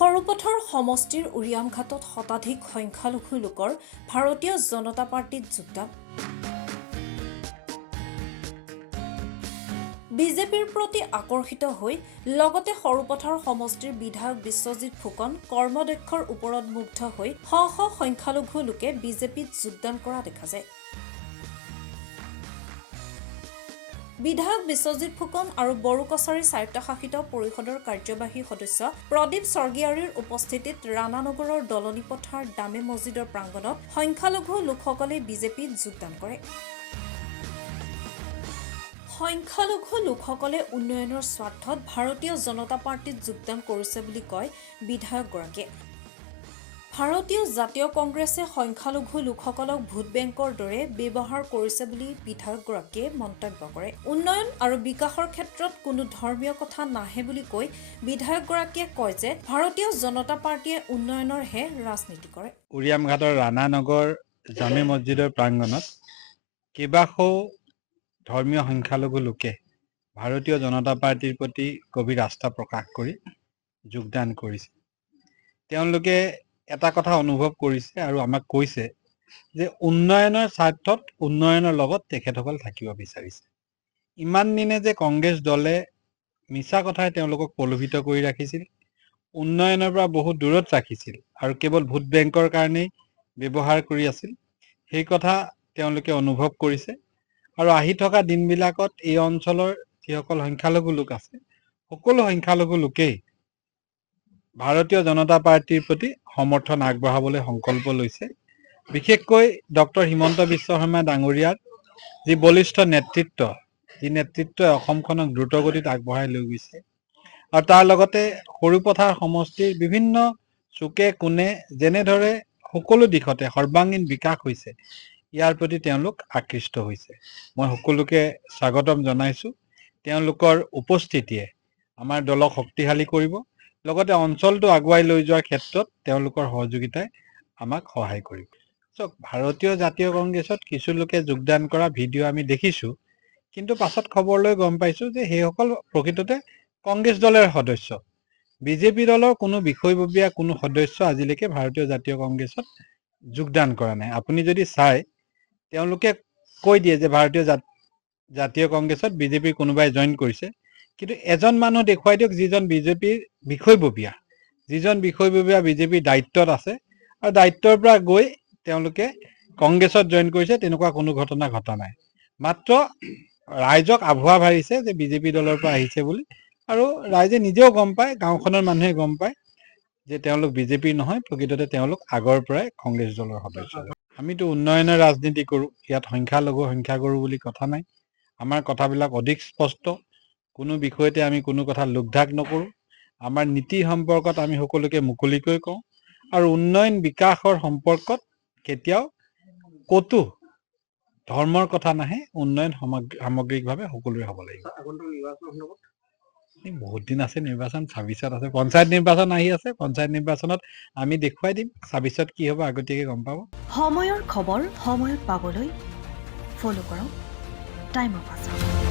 সৰুপথাৰ সমষ্টিৰ উৰিয়ামঘাটত শতাধিক সংখ্যালঘু লোকৰ ভাৰতীয় জনতা পাৰ্টিত যোগদান। বিজেপিৰ প্ৰতি আকৰ্ষিত হৈ লগতে সৰুপথাৰ সমষ্টিৰ বিধায়ক বিশ্বজিৎ ফুকন কৰ্মদক্ষৰ ওপৰত মুগ্ধ হৈ শ শ সংখ্যালঘু লোকে বিজেপিত যোগদান কৰা দেখা যায়। বিধায়ক বিশ্বজিৎ ফুকন আৰু বড়োকছাৰী স্বায়ত্তশাসিত পৰিষদৰ কাৰ্যবাহী সদস্য প্ৰদীপ স্বৰ্গীয়াৰীৰ উপস্থিতিত ৰাণানগৰৰ দলনি পথাৰ দামে মছজিদৰ প্ৰাংগণত সংখ্যালঘু লোকসকলে বিজেপিত যোগদান কৰে। সংখ্যালঘু লোকসকলে উন্নয়নৰ স্বাৰ্থত ভাৰতীয় জনতা পাৰ্টিত যোগদান কৰিছে বুলি কয় বিধায়কগৰাকীয়ে। ভাৰতীয় জাতীয় কংগ্ৰেছে সংখ্যালঘু লোকসকলক ভোট বেংকৰ দৰে ব্যৱহাৰ কৰিছে বুলি বিধায়কগৰাকীয়ে মন্তব্য কৰে। উন্নয়ন আৰু বিকাশৰ ক্ষেত্ৰত কোনো ধৰ্মীয় কথা নাহে বুলি কৈ বিধায়কগৰাকীয়ে কয় যে ভাৰতীয় জনতা পাৰ্টিয়ে উন্নয়নৰহে ৰাজনীতি কৰে। উৰিয়ামঘাটৰ ৰাণানগৰ জামে মছজিদৰ প্ৰাংগণত কেইবাশো ধৰ্মীয় সংখ্যালঘু লোকে ভাৰতীয় জনতা পাৰ্টিৰ প্ৰতি গভীৰ আস্থা প্ৰকাশ কৰি যোগদান কৰিছে। তেওঁলোকে এটা কথা অনুভৱ কৰিছে আৰু আমাক কৈছে যে উন্নয়নৰ স্বাৰ্থত উন্নয়নৰ লগত তেখেতসকল থাকিব বিচাৰিছে। ইমান দিনে যে কংগ্ৰেছ দলে মিছা কথাই তেওঁলোকক প্ৰলোভিত কৰি ৰাখিছিল, উন্নয়নৰ পৰা বহুত দূৰত ৰাখিছিল আৰু কেৱল ভোট বেংকৰ কাৰণেই ব্যৱহাৰ কৰি আছিল, সেই কথা তেওঁলোকে অনুভৱ কৰিছে। আৰু আহি থকা দিনবিলাকত এই অঞ্চলৰ যিসকল সংখ্যালঘু লোক আছে, সকলো সংখ্যালঘু লোকেই ভাৰতীয় জনতা পাৰ্টিৰ প্ৰতি সমৰ্থন আগবঢ়াবলৈ সংকল্প লৈছে। বিশেষকৈ ডক্টৰ হিমন্ত বিশ্ব শৰ্মা ডাঙৰীয়াৰ যি বলিষ্ঠ নেতৃত্ব, যি নেতৃত্বই অসমখনক দ্ৰুতগতিত আগবঢ়াই লৈ গৈছে আৰু তাৰ লগতে সৰুপথাৰ সমষ্টিৰ বিভিন্ন চুকে কোণে যেনেদৰে সকলো দিশতে সৰ্বাংগীন বিকাশ হৈছে, ইয়াৰ প্ৰতি তেওঁলোক আকৃষ্ট হৈছে। মই সকলোকে স্বাগতম জনাইছোঁ। তেওঁলোকৰ উপস্থিতিয়ে আমাৰ দলক শক্তিশালী কৰিব, লগতে অঞ্চলটো আগুৱাই লৈ যোৱাৰ ক্ষেত্ৰত তেওঁলোকৰ সহযোগিতাই আমাক সহায় কৰিব। ভাৰতীয় জাতীয় কংগ্ৰেছত কিছু লোকে যোগদান কৰা ভিডিঅ' আমি দেখিছোঁ, কিন্তু পাছত খবৰ লৈ গম পাইছোঁ যে সেইসকল প্ৰকৃততে কংগ্ৰেছ দলৰ সদস্য। বিজেপি দলৰ কোনো বিষয়ববীয়া কোনো সদস্য আজিলৈকে ভাৰতীয় জাতীয় কংগ্ৰেছত যোগদান কৰা নাই। আপুনি যদি চায়, তেওঁলোকে কৈ দিয়ে যে ভাৰতীয় জাতীয় কংগ্ৰেছত বিজেপিৰ কোনোবাই জইন কৰিছে, কিন্তু এজন মানুহ দেখুৱাই দিয়ক যিজন বিজেপিৰ বিষয়ববীয়া, বিজেপিৰ দায়িত্বত আছে আৰু দায়িত্বৰ পৰা গৈ তেওঁলোকে কংগ্ৰেছত জইন কৰিছে, তেনেকুৱা কোনো ঘটনা ঘটা নাই। মাত্ৰ ৰাইজক আভুৱা ভাৰিছে যে বিজেপি দলৰ পৰা আহিছে বুলি, আৰু ৰাইজে নিজেও গম পায়, গাঁওখনৰ মানুহে গম পায় যে তেওঁলোক বিজেপিৰ নহয়, প্ৰকৃততে তেওঁলোক আগৰ পৰাই কংগ্ৰেছ দলৰ সদস্য। আমিতো উন্নয়নৰ ৰাজনীতি কৰোঁ, ইয়াত সংখ্যালঘু সংখ্যাগুৰু বুলি কথা নাই। আমাৰ কথাবিলাক অধিক স্পষ্ট, কোনো বিষয়তে আমি কোনো কথা লোকঢাক নকৰোঁ। আমাৰ নীতি সম্পৰ্কত আমি সকলোকে মুকলিকৈ কওঁ আৰু উন্নয়ন বিকাশৰ সম্পৰ্কত কেতিয়াও ক'তো ধৰ্মৰ কথা নাহে। উন্নয়ন সামগ্ৰিকভাৱে সকলোৰে হ'ব লাগিব। বহুত দিন আছে নিৰ্বাচন, 26ত আছে পঞ্চায়ত নিৰ্বাচন আহি আছে। পঞ্চায়ত নিৰ্বাচনত আমি দেখুৱাই দিম 26ত কি হ'ব, আগতীয়াকৈ গম পাব। সময়ৰ খবৰ সময়ত পাবলৈ ফ'ল' কৰক টাইম অফ আছাম।